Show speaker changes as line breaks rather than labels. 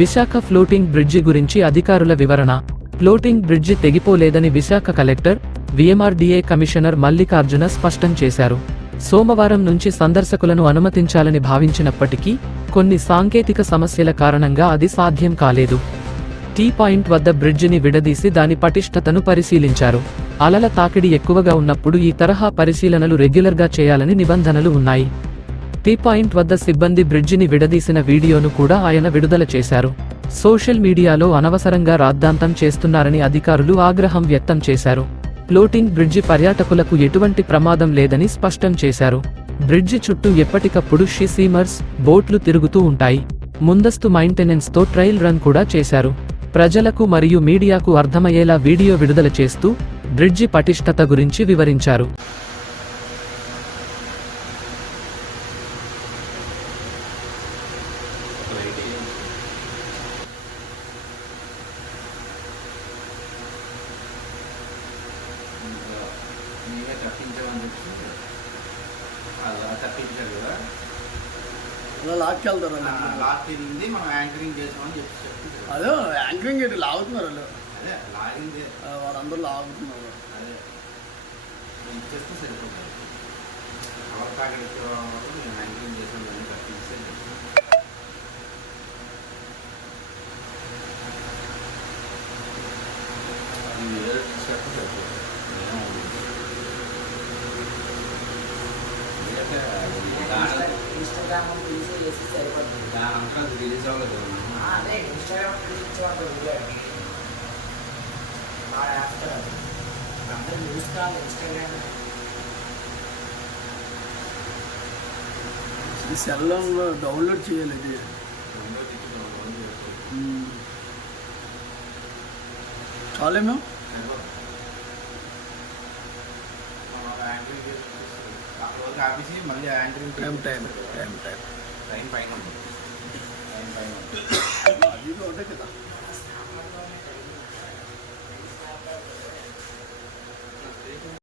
Visakha floating bridge గురించి అధికారుల వివరణ. Floating bridge తెగిపోలేదని Visakha collector VMRDA commissioner Mallikarjuna స్పష్టం చేశారు. సోమవారం నుంచి సందర్శకులను అనుమతించాలని భావించినప్పటికీ కొన్ని సాంకేతిక సమస్యల కారణంగా అది సాధ్యం కాలేదు. టీ పాయింట్ వద్ద బ్రిడ్జిని విడదీసి దాని పటిష్టతను పరిశీలించారు. అలల తాకిడి ఎక్కువగా ఉన్నప్పుడు ఈ తరహా పరిశీలనలు రెగ్యులర్గా చేయాలని నిబంధనలు ఉన్నాయి. టీ పాయింట్ వద్ద సిబ్బంది బ్రిడ్జిని విడదీసిన వీడియోను కూడా ఆయన విడుదల చేశారు. సోషల్ మీడియాలో అనవసరంగా రాద్ధాంతం చేస్తున్నారని అధికారులు ఆగ్రహం వ్యక్తం చేశారు. ఫ్లోటింగ్ బ్రిడ్జి పర్యాటకులకు ఎటువంటి ప్రమాదం లేదని స్పష్టం చేశారు. బ్రిడ్జి చుట్టూ ఎప్పటికప్పుడు షిసీమర్స్ బోట్లు తిరుగుతూ ఉంటాయి. ముందస్తు మైంటెనెన్స్తో ట్రయల్ రన్ కూడా చేశారు. ప్రజలకు మరియు మీడియాకు అర్థమయ్యేలా వీడియో విడుదల చేస్తూ బ్రిడ్జి పటిష్టత గురించి వివరించారు.
నీవే తప్పించామని చెప్పి అలా తప్పించారు కదా
అలా లాక్కెళ్తారు
ఆ, లాస్ట్ తిరిగింది మనం యాంకరింగ్ చేసామని చెప్పి చెప్పింది
అదే యాంకరింగ్ ఏంటి లాగుతున్నారు వాళ్ళు
అదే లాగింది
ఆ, వాళ్ళందరూ లాగుతున్నారు
అదే ఇచ్చేస్తే సరిపోతుంది ఎవరు ఇచ్చేవాళ్ళు మేము యాంకరింగ్ చేసాం అని తప్పించే సరిపోతుంది దాని
ఇన్స్టాగ్రామ్ తీసి వేసి సరిపోతుంది
దాని అంతా రిలీజ్ అవ్వలేదు
ఆ, అదే ఇన్స్టాగ్రామ్ తీసుకోవాలి వీడియో బాగా వేస్తారు అది. అందరూ న్యూస్ కాదు ఇన్స్టాగ్రామ్
ఈ సెల్లో డౌన్లోడ్ చేయాలి ఇది. చాలేమో
వరకు ఆపేసి మళ్ళీ anchoring
time time time time
train పైన ఉంది. ట్రైన్ పైన ఉంది.
అది ఒకటే కదా.